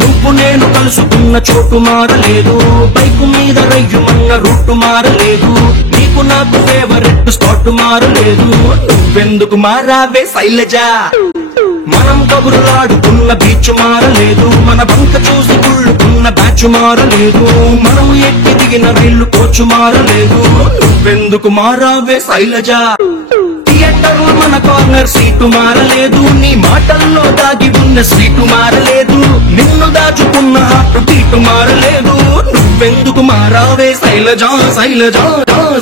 నువ్వు నేను కలుసుకున్న చోటు మారలేదు, బైకు మీద రయ్యుమన్న రూటు మారలేదు, నీకు నాకు ఫేవరెట్ స్పాట్ మారలేదు. నువ్వెందుకు మారావే శైలజ? మనం కబురులాడుకున్న బీచ్ మారలేదు, మన బంక చూసి గుళ్ళుకున్న బ్యాచ్ మారలేదు, మనం ఎక్కి దిగిన వీళ్ళు కోచు మారలేదు. నువ్వెందుకు మారావే శైలజ? థియేటర్ లో మన కార్నర్ సీటు మారలేదు, నీ మాటల్లో దాగి ఉన్న సీటు మారలేదు, నిన్ను దాచుకున్న హార్ట్ బీటు మారలేదు. నువ్వెందుకు మారావే శైలజ? శైలజ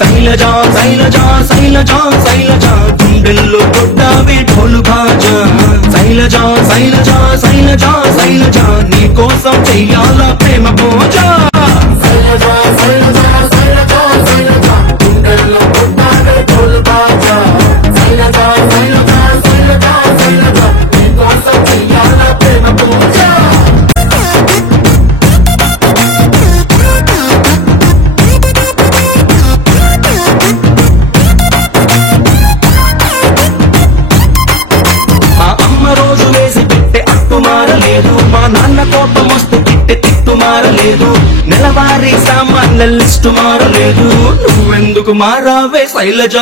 శైలజ శైలజ శైలజ శైలజ గుండెల్లో కొట్టావే ఢోలు బాజా. శైలజ శైలజ శైలజ శైలజ నీ కోసం చెయ్యాల ప్రేమ పూజ. శైలజ శైలజ శైలజ శైలజ గుండెల్లో కొట్టావే ఢోలు బాజా. శైలజ శైలజ శైలజ శైలజ నీ కోసం చెయ్యాల ప్రేమ పూజ. మా నాన్న కోపం వస్తే తిట్టే తిట్టు మారలేదు, నెలవారీ సామాన్ల లిస్టు మారలేదు. నువ్వెందుకు మారావే శైలజ?